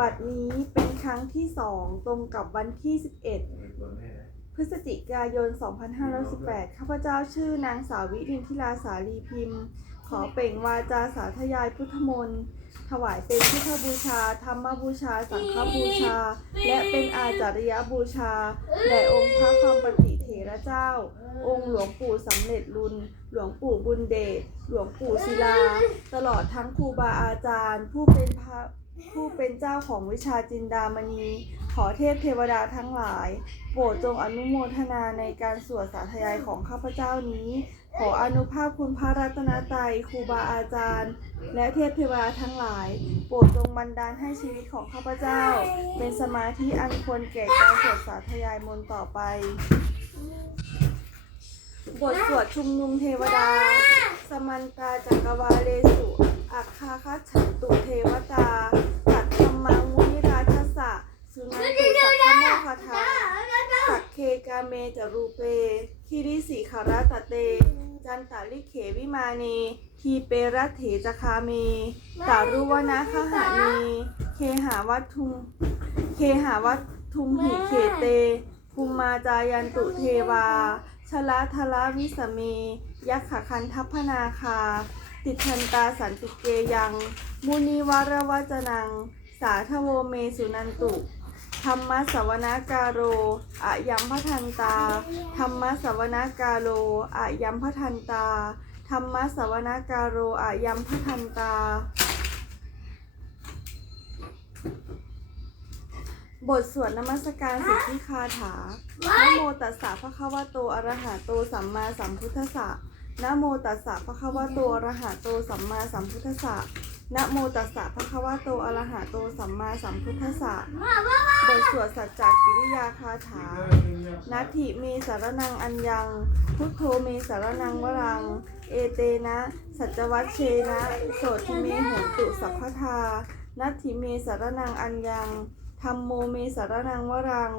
บัดนี้เป็นครั้งที่สองตรงกับวันที่ 11 พฤศจิกายน 2518 ข้าพเจ้าชื่อนางสาวิรินทิราสาลีพิมพ์ ขอเป่งวาจาสาธยายพุทธมนต์ ถวายเป็นพุทธบูชา ธรรมบูชา สังฆบูชา และเป็นอาจาริยบูชาแด่องค์พระคำปฏิเถระเจ้า องค์หลวงปู่สำเร็จรุนหลวงปู่บุญเดช หลวงปู่ศิลา ตลอดทั้งครูบาอาจารย์ ผู้เป็นพระ ผู้เป็นเจ้าของวิชาจินดามณี ขอเทพเทวดาทั้งหลาย โปรดจงอนุโมทนาในการสวดสาธยายของข้าพเจ้านี้ ขออนุภาพคุณพระรัตนตรัยครูบาอาจารย์ และเทพเทวดาทั้งหลาย โปรดจงบันดาลให้ชีวิตของข้าพเจ้า เป็นสมาธิอันควรแก่การสวดสาธยายมนต์ต่อไป บทสวดชุมนุมเทวดา สมันตาจักรวาเลสุ อัคคาคัจฉันตุเทวตาตัดธรรมังมุนิราชสะสุนันตุสัพพโมคทาสักเคกาเมจรูเป คิริสิขารตเต จันตาลิเขวิมาเนทีเปรัตเถจคาเมตารุวนาคหาเนเคหาวัตทุม เคหาวัตทุมหิเขเตภูมิมาจายันตุเทวา ชละทละวิสเมยักขคันทัพนาคา ติทันตาสันติเกยัง มุนิวารวจนัง สาทโวเมสุนันตุธรรมะสวนากาโรอะยัมพทันตา ธรรมะสวนากาโรอะยัมพทันตา ธรรมะสวนากาโรอะยัมพทันตา บทสวดนมัสการสิทธิคาถานะโมตัสสะภะคะวะโต อะระหะโต สัมมาสัมพุทธัสสะ นะโมตัสสะภะคะวะโตอะระหะโตสัมมาสัมพุทธัสสะนะโมตัสสะภะคะวะโตอะระหะโตสัมมาสัมพุทธัสสะบทสวดสัจจกิริยาคาถานัตถิเมสารนังอัญญัง พุทโธเมสารนังวรัง เอเตนะ สัจวัชเชนะ โสทิเมโหตุสัพพทานัตถิเมสารนังอัญญังธรรมโมเมสารนังวรัง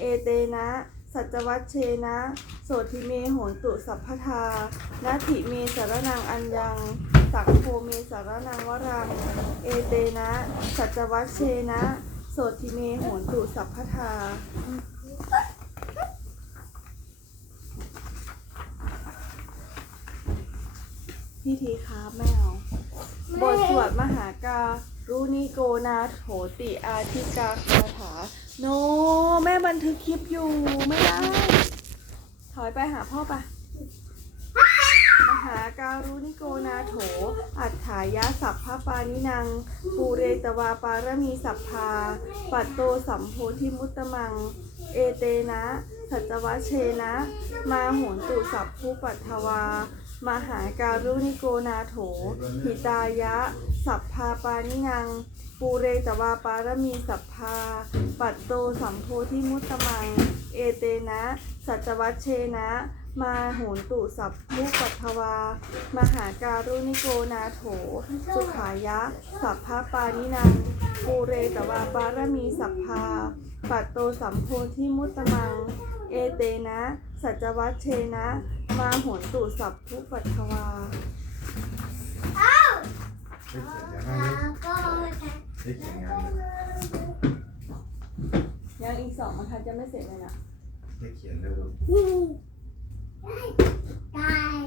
เอเตนะ สัจวัชเชนะ โสทิเมโหตุสัพพทานัตถิเมสารนังอัญญัง สังโฆเมสารนังวรัง เอเตนะ สัจวัชเชนะ โสทิเมโหตุสัพพทาพิธีค้าแมวบทสวดมหากา รุณิโกนาโถติอาทิกาคาถา โน แม่บันทึกคลิปอยู่ ไม่ได้ ถอยไปหาพ่อปะมหาการุณิโกนาโถ อัฏฐายะสัพพปานินัง ปูเรตวาปารมีสัพพา ปัตโตสัมโพธิมุตตมัง เอเตนะสัจวัชเชนะ มาโหนตุสัพพุปัทถวา มหาการุณิโกนาโถหิตายะ สัพพาปานิยัง ปูเรตวาปารมีสัพพา ปัตโตสัมโพธิมุตตมัง เอเตนะ สัจวัชเชนะ มาโหนตุสัพพุปัทวา มหาการุณิโกนาโถ สุขายะ สัพพปานินัง ปูเรตวาปารมีสัพพา ปัตโตสัมโพธิมุตตมัง เอเตนะ สัจวัชเชนะ มาโหนตุสัพพุปัทวาได้เขียนยัง ไงได้เขียนงานเลยยังอีกสองบรรทัดจะไม่เสร็จเลยนะได้เขียนเร็ว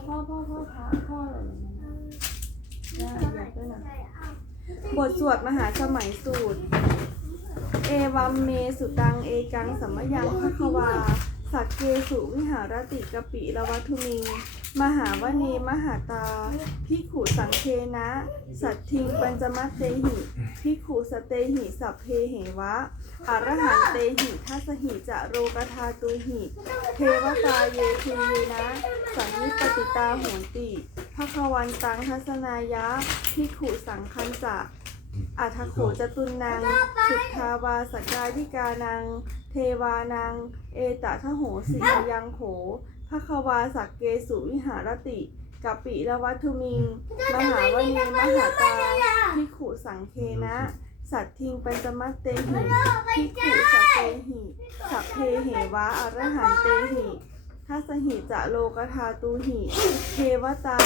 พ่อพ่อพ่อพระพ่ออะไรอย่างเงี้ยนะได้อยากด้วยนะบทสวดมหาสมัยสูตร เอวัมเมสุตังเอกังสัมมยังภควา สักเกสุวิหารติกปิละวัตุมิง มหาวเนมหาตา พิขุสังเคนะ สัตทิงปัญจมัตเตหิพิขุสเตหิสัพเพเหวะ อรหันเตหิทัสหิจะโรกทาตุหิ เทวตาเยคุเยนะ สังนิปติตาโหนติภควันตังทัศนายะพิขุสังคันจะอัทโขจตุนนางสุทธาวาสกายิกานัง เทวานัง เอตทโหสิยังโขภควาสักเกสุวิหารติกัปปิละวัตถุมิง มหาวณีมหาตาพิกขุสังเคนะ สัตทิงปัญจมัตเตหิพิกขุสเตหิสัพเพเหวะอรหันเตหิทัสหิจะโลกธาตุหิ เทวตา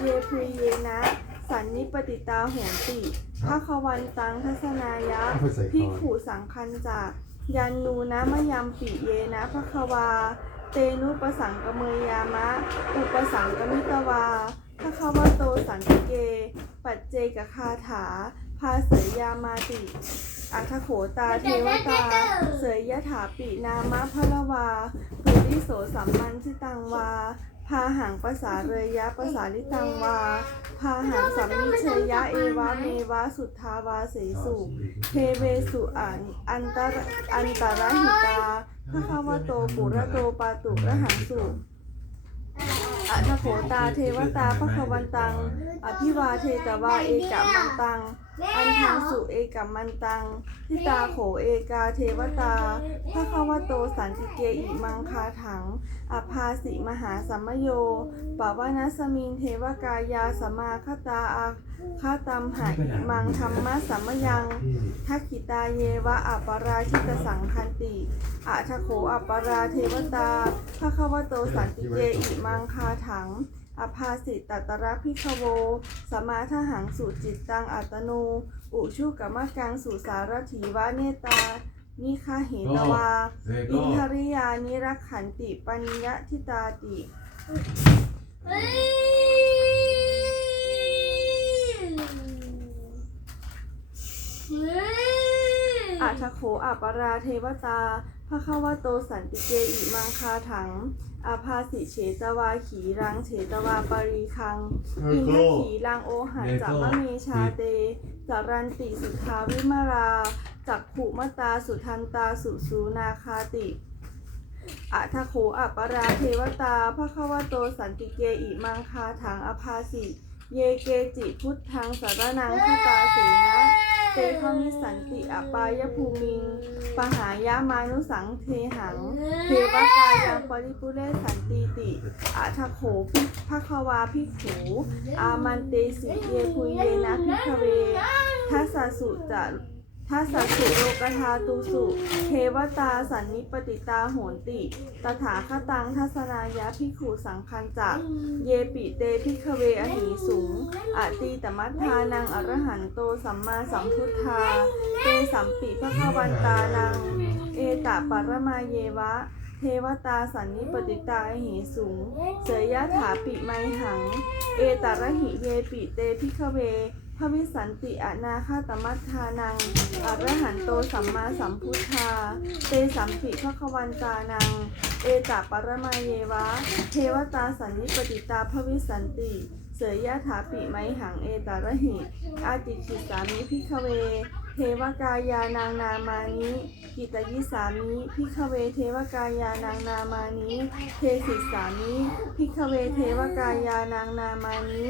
เยพุยเยนะ สันนิปติตาโหนติภพระควันตังทัศนายะเอาไปใส่คอพิกขุสังคันจาก ยันนูนะมะยำปิเยนะพระควา เตนุปสังกเมยามะ อุปสังกมิตวาพระควโตสันติเก ปัจเจกคาถา พาเสยยามาติอัคโขตาเทวตา เสยยถาปินามะพะละวาปุริโสสัมมันชิตังวา พาหังภาษาเรยยะภาษาลิตังวา พาหังสัมมิเชยะเอวะเมวะสุทธาวาเสสุเทเวสุอันอันตรอันตรหิตาพระคาวโตปุระโตปาตุระหังสุอัตโขตาเทวตาพระควันตัง อภิวาเทตวาเอกะมันตัง อันทังสุเอกะมันตังทิตาโขเอกาเทวตาพระคาวโตสันติเกอิมังคาถังอภาสิมหาสัมโยปวานัสมิงเทวกายาสมาคตาอาคาตัมหะอิมังธรรมะสัมมยังทักขิตาเยวะอัปปาราชิตสังคันติอาทโขอัปปาราเทวตาภะคะวโตสันติเกอิมังคาถัง อภาสิตัตระพิคโว สมาทหังสุจิตตังอัตโน อุชุกมะกังสุสารถีวะเนตา นิคาเหตวาเลอิโก้นทริยานิรักขันติปัญญทิตาติอาชโขอัปปาราเทวตาพระคะวะโตสันติเกอิมังคาถัง อาภาสิเฉตวาขีรังเฉตวาปรีคัง อินทขีรังโอหันจัมมะเมชาเตจารันติสุทาวิมารา จักขุมตาสุทันตาสุสูนาคาติอัทโขอัปปาราเทวตาพระคะวะโตสันติเกอิมังคาถังอภาสิ เยเกจิพุทธังสารนังคตาเสนะ เตขมิสันติอปายภูมิง ปหายามานุสังเทหัง เทวกายังปริปุเรสันติติอาทโขพิภควาพิขูอามันเตสิเยพุเยนะพิคเวทัสสะสุจะ ทัสสุโลกธาตุสุเทวตาสันนิปติตาโหนติ ตถาคตังทัศนายะพิขูสังคันจักเยปิเตพิคเวอหิสูงอตีตมัทธานังอรหันโตสัมมาสัมพุทธา เตสัมปิพระวันตานัง เอตะปรมาเยวะเทวตาสันนิปติตาเหสูง เสยยะถาปิไมหัง เอตระหิเยปิเตพิคเว ระวิสันติอนาคาตมัทธานังอรหันโตสัมมาสัมพุทธา เตสัมปิพระวันจานัง เอตาปรมาเยวะ เทวตาสันนิปติตาพระวิสันติ เสยยะถาปิไมหังเอตาระหิอาติขิสามิพิคเว เทวกายานางนามานิกิตยิสามิพิคเวเทวกายานางนามานิเทศิสามิพิคเวเทวกายานางนามานิ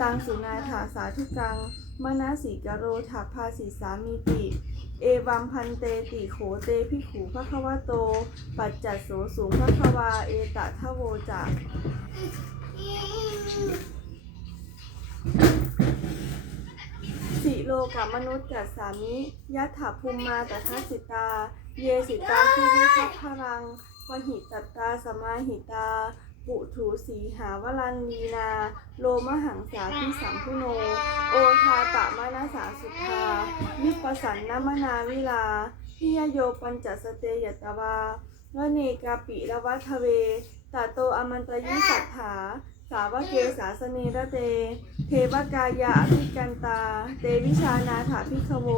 ตังสุนาถาสาธุกังมนาสีกโรถัพาสิสามิติ เอวัมพันเตติโขเตพิขูพระควโต ปัจจัสโสสูงพระควาเอตทะโวจัก สิโลกับมนุษย์จัดสามิยัตถาภูมิมาตทัสสิตา เยสิตาคิริพัพรังวหิตตาสมาหิตา ปุถูสีหาวลันลีนา โลมหังสาพิสัมพุโน โอทาตะมนาสาสุทาวิปสันนมนาวิลาพิยโยปัญจสเตยตวาวเนกาปิละวัทเวตาโตอมันตยิสัทธา สาวเกสาสเนระเต เทวกายาอภิกันตา เตวิชานาถาพิคโว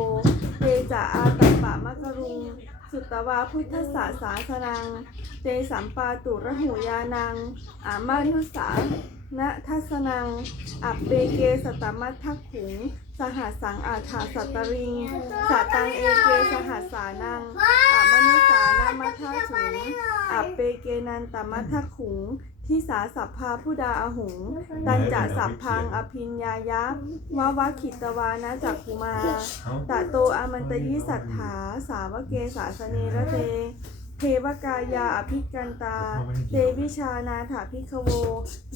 เตจะอาตัปปะมะกรุง สุตตวาพุทธศาสาสนัง เตสัมปาตุระหูยานัง อามานุสานะทัสนัง อัปเปเกสตมัททักขุง สหัสสังอาถาสัตตริงสาตังเอเกสหัสสานังอามนุสานามัทธาถุง อัปเปเกนันตมัททักขุง ทิสาสัพพาผู้ดาอาหุง ตันจะสัพพังอภินญายะวาวาขิตวานะจักคุมาเอาตะโตอามันตยิสัทธาสาวเกสาสเนระเตเทวกายาอภิกันตา เตวิชานาถาพิคโว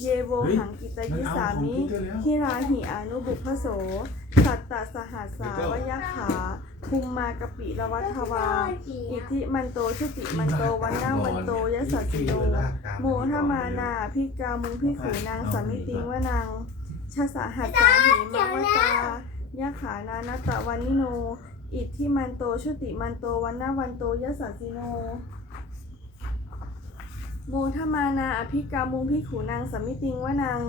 เยโวหังกิตยิสามิทิราหิอานุบุพโส สัตตสหัสสาวยขา ภูมมากปิละวัทวา อิทธิมันโตชุติมันโตวันนาวันโตยสสสิโยโมทมานาพิกามุงพิขูนางสามิติงวนังชาสาหัสสาหิมาวตายะขานานัตตะวันนิโน อิทธิมันโตชุติมันโตวันนาวันโตยะสัสสิโนโมทมานาอภิกามุงพิขูนางสมิติงวะนาง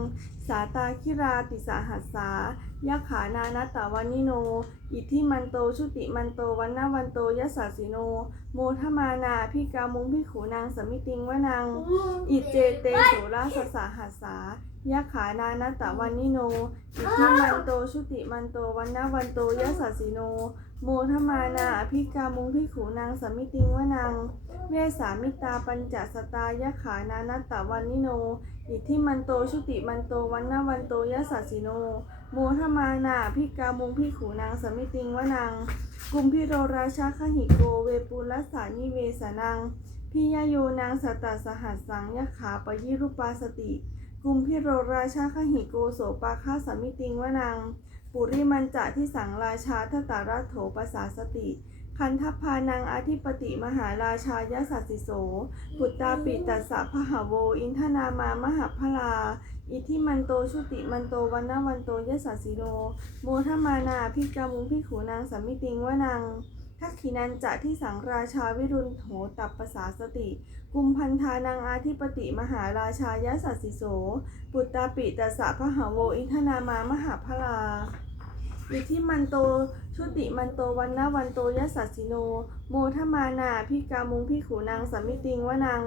สาตาคิราติสาหัสสายะขานานัตตวันนิโน อิทธิมันโตชุติมันโตวันนาวันโตยะสัสสิโน โมทมานาอภิกามุงพิขูนางสมิติงวะนางอิเจเตโสราสสาหัสสายะขานานัตตวันนิโน อิทธิมันโตชุติมันโตวันนาวันโตยะสัสสิโน โมทมานาอภิกามุงพิขูนางสมิติงวะนางเวสามิตาปัญจสตายะขานานัตตวันนิโน อิทธิมันโตชุติมันโตวันนาวันโตยะสัสสิโนโมทมานาพิกามุงพิขูนางสมิติงวนัง กุมพิโรราชาคหิโกเวปุลสานิเวสนังพิยโยนางสตตสหัสสังยะขาปยิรุปาสติ กุมพิโรราชาคหิโกโสปาคาสมิติงวนัง ปุริมันจะที่สังราชาทตารัตโถปสาสติ คันทพานังอธิปติมหาราชายสัสสิโส ปุตตาปิตัสสะพหโว อินทนามามหาพลา อิทิมันโตชุติมันโตวันนาวันโตยสัสสิโน โมทมานาพิกามุงพิขูนางสัมมิติงวะนางทักขินันจะที่สังราชาวิรุณโหตับปปสาสติ กุมพันธานังอาธิปติมหาราชายสัสสิโส ปุตตาปิตัสสะพหโว อินทนามามหาพลา อิทิมันโต ชุติมันโตวันนาวันโตยะสัสสิโน โมทมานาพิกามุงพิขูนางสัมมิติงวนาง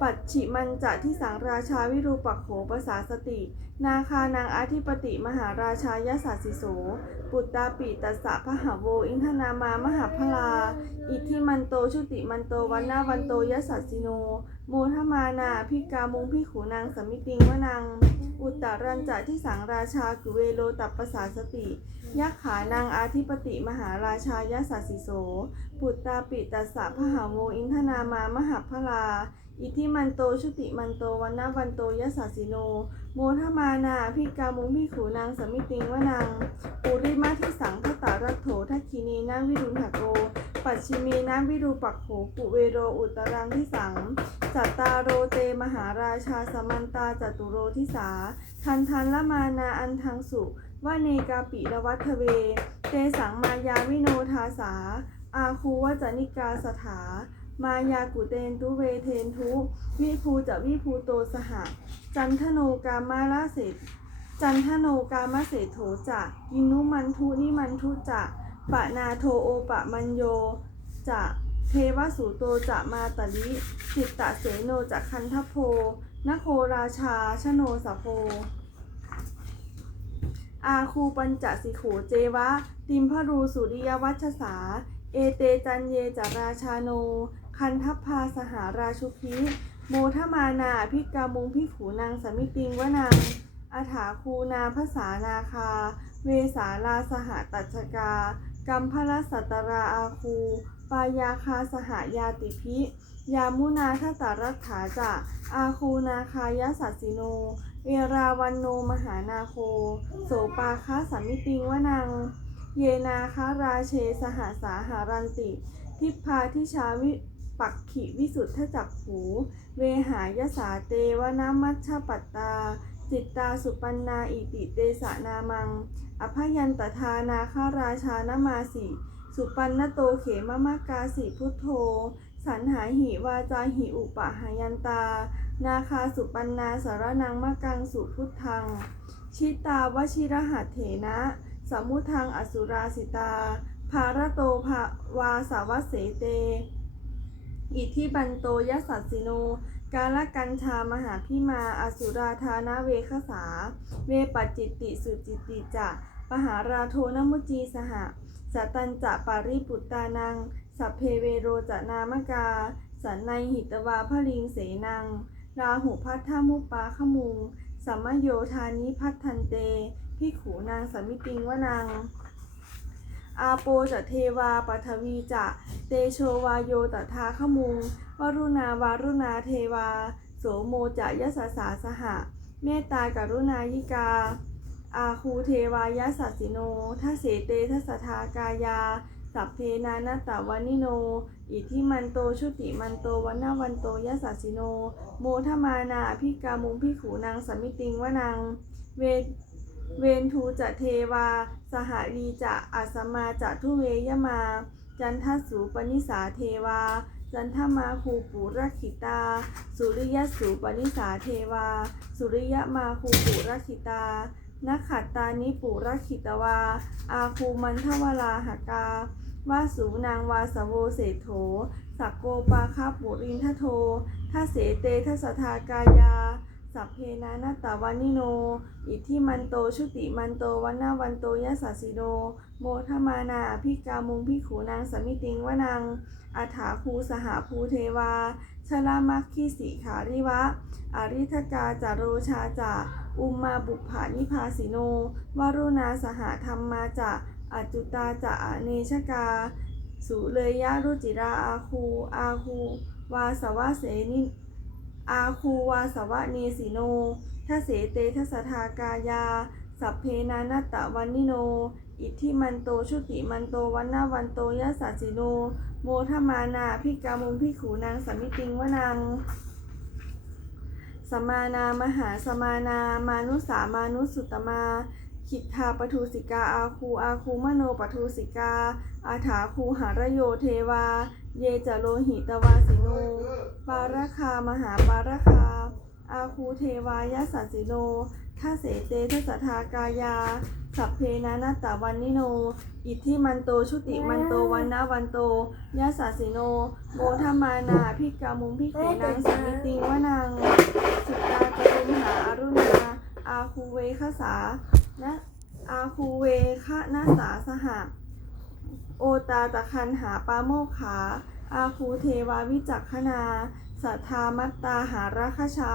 ปัจฉิมันจะที่สังราชาวิรูปักโขปสาสติ นาคานางอาธิปติมหาราชายสัสสิโส ปุตตาปิตัสสะพหโว อินทนามามหาพลา อิทธิมันโตชุติมันโตวันนาวันโตยะสัสสิโนโมทมานาพิกามุงพิขูนางสมิติงวนังอุตตรันจะที่สังราชากุเวโลตัปปสาสติ ยักขานางอาธิปติมหาราชายสัสสิโส ปุตตาปิตัสสะพหโว อินทนามามหาพลา อิทิมันโตชุติมันโตวันนาวันโตยะสัสิโน โมทมานาพิกามุงพิขูนางสมิติงวนังปุริมาทิสังทตารัตโถทัคคินีนาวิรุณหโก ปัจฉิมีนาวิรูปักโขปุเวโรอุตรังทิสัง จัตตาโรเตมหาราชาสมันตาจตุโรทิสา ทันทันละมานาอันทังสุวาเนกาปิละวัฒเว เตสังมายาวิโนทาสา อาคูวจนิกาสถา มายากุเตนทุเวเทนทุ วิภูจะวิภูโตสหะ จันทโนกามาลาเสตจันทโนกามาเสโถจะกินุมันทุนิมันทุจะปะนาโทโอปะมัญโยจะเทวสุโตจะมาตลิจิตตะเสโนจะคันทโพนโคราชาชโนสโพอาคูปัญจสิโขเจวะ ติมพรูสุริยวัชสา เอเตจันเยจาราชาโน คันทัพพาสหาราชุพิโมทมานาพิกามุงพิขูนางสมิติงวะนางอาถาคูนาภาษานาคา เวสาลาสหตัชกา กัมพลสัตราอาคู ปายาคาสหายาติพิ ยามุนาทตารัตถาจะอาคูนาคายสัสิโน เอราวันโนมหานาโค โสปาคาสมมิติงวนัง เยนาคาราเชสหาสาหารันติ ทิพพาทิชาวิ ปักขิวิสุทธจักขูเวหายสาเตวนามัชฌปัตตา จิตตาสุปันนาอิติเตสะนามัง อภยันตทานาคาราชานมาสิสุปันนโตเขมมากาสิพุทโธ สันหาหิวาจาหิอุปะหายันตา นาคาสุปันนาสารนังมะกังสุพุทธัง ชิตาวชิรหัตเถนะสมุทังอสุราสิตา ภารโตภาวาสาวเสเต อิทธิบันโตยสัสสิโน กาลกัญชามหาพิมา อสุราธานาเวคสา เวปจิตติสุจิตติจะปหาราโทนมุจีสหะสตันจะปาริปุตตานัง สัพเพเวโรจะนามกา สันในหิตวาพลิงเสนัง ราหุพัทธมุปาขมุง สัมมโยธานิพัททันเตพิขูนางสมิติงวนัง อาโปจะเทวาปัทวีจะเตโชวาโยตถาขมุงวรุณาวารุณาเทวา โสโมจะยสสาสหะ เมตตากรุณายิกา อาคูเทวายสัสสิโนทัเสเตทัสทากายา สัพเพนานตตวานิโน อิทิมันโตชุติมันโตวันนาวันโตยสัสสิโน โมทมานาพิกามุงพิขูนางสมิติงวนัง เว เวนทูจะเทวา สหรีจะอัสมาจะทุเวยมา จันทสูปนิสาเทวา จันทมาคูปุรคิตา สุริยสูปนิสาเทวา สุริยมาคูปุรคิตานักขัตตานิปุรคิตวา อาคูมันทวราหกา วาสูนางวาสโวเศโถ สักโกปาคาปุรินทโททัสเสเตทัสทากายา สัพเพนานาตาวานิโน อิทิมันโตชุติมันโตวันนาวันโตยะสัสิโน โมทมานาอภิกามุงพิขูนางสมิติงวนังอาถาภูสหาภูเทวา ชลามัคคิสิขาริวะ อริทกาจาโรชาจาอุมมาบุพานิพาสิโน วรุณาสหธรรมมาจะอจุตาจะอเนชกา สุเลยยะรุจิราอาคู อาคู วาสวะเสนิ อาคูวาสวะเนสิโนทัเสเตทัสทากายา สัพเพนานัตตะวันนิโน อิทธิมันโตชุติมันโตวันนาวันโตยะสัสสิโน โมทมานาพิกามุงพิขูนางสมิติงวนังสมานามหาสมานามานุสามานุสุตมา ขิทธาปทุสิกาอาคูอาคูมโนปทุสิกา อาถาคูหารโยเทวา เยจะโลหิตวาสิโน ปาราคามหาปาราคา อาคูเทวายสัสสิโนทัสเสเตทสทากายา สัพเพนานาตตวันนิโน อิทธิมันโตชุติมันโตวันนาวันโตยะสัสิโน โมทมานาพิกามุงพิเขนางสมิติงวนังสุตาจรุมหาอรุณา อาคูเวคสานะอาคูเวคะนาสาสหะ โอตาตะคันหาปาโมกขา อาคูเทวาวิจักขนาสัทธามัตตาหาราคชา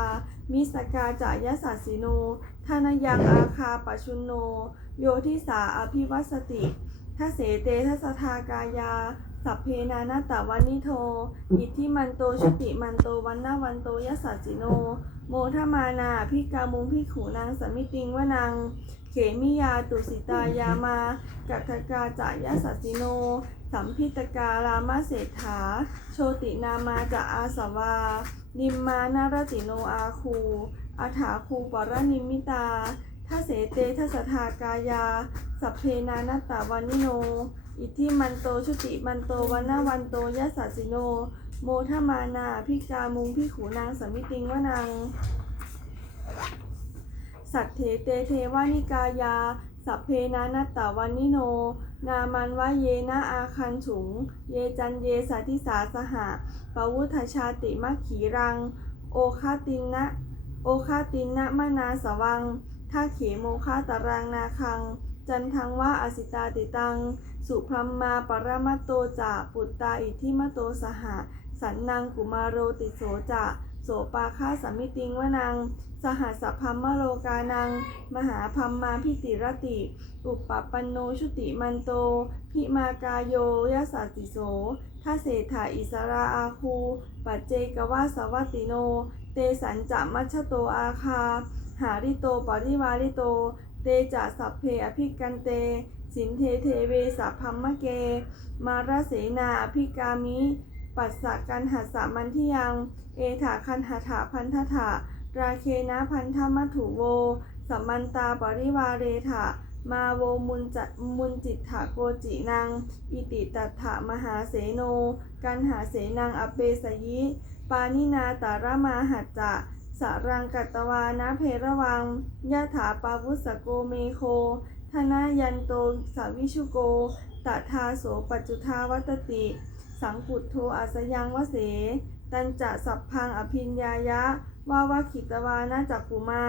มิสกาจายสัสสิโนทานยังอาคาปชุนโน โยทิสาอภิวัสติทเสเตทัสทากายา สัพเพนานาตวันนิโท อิทธิมันโตชุติมันโตวันนาวันโตยสัสสิโน โมทมานาพิกามุงพิขูนางสมิติงวนัง เขมิยาตุสิตายามากัตถกาจายสัสสิโน สัมพิตการามาเศรษฐา โชตินามาจะอาสวา นิมมานารติโนอาคูอาถาคูปรนิมิตาทัสเสเตทสทากายา สัพเพนานัตตาวันนิโน อิทิมันโตชุติมันโตวันนาวันโตยสัสสิโน โมทมานาพิกามุงพิขูนางสมิติงวนัง สัตเถเตเทวานิกายา สัพเพนานัตตาวันนิโน นามันวะเยนะอาคันฉุง เยจันเยสัทิสาสหะปวุทชาติมัคขีรัง โอคาตินะ โอคาตินะมนาสวังท่าเขโมคาตารางนาคัง จันทังว่าอสิตาติตัง สุพรมมาปรมัตโตจะปุตตาอิทิมโตสหะ สันนังกุมาโรติโสจะ สปาคาสมิติงวนัง สหัสพัมมโลกานัง มหาพัมมาพิติรติ อุปปปันโนชุติมันโต พิมากาโยยสัสติโสทัสเศถาอิสราอาคู ปัจเจกวาสวัตติโน เตสันจะมัชชโตอาคา หาริโตปริวาริโต เตจะสัพเพอภิกันเต สินเทเทเวสัพพัมมะเก มาราเสนาอภิกามิ ปัสสะกันหัสสะมันทิยัง เอถาคันหถาพันธถาราเคนะพันธมัถุโวสัมมันตาปริวาเรถะมาโวมุนจัมุนจิตถาโกจินังอิติตัถะมหาเสโน กันหาเสนังอเปสยิ ปานินาตาระมาหัจจะสารังกัตตวานะเพระวังยะถาปาวุสโกเมโค ธนายันโตสาวิชุโกตถาโสปัจจุทาวัตติ สังกุตโทอาสยังวเส ตันจะสัพพังอภิญญายะ ว่าวาขิตวานาจักกุมา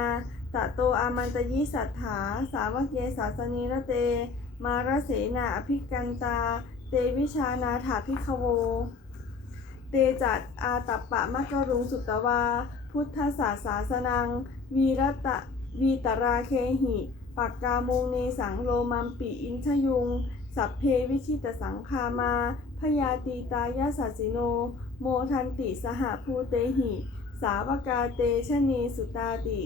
ตะโตอามันตยิสัทธา สาวกเยสาสนีระเต มารเสนาอภิกันตา เตวิชานาถาพิคโว เตจัดอาตัปปะมะกรุงสุตวา พุทธศาสาสนัง วีรตะวีตราเคหิปักกาโมงเนสังโลมัมปิอินชยุง สัพเพวิชิตสังคามา พยาตีตายาสัสิโน โมทันติสหภูเตหิ สาวกาเตชนีสุตาติ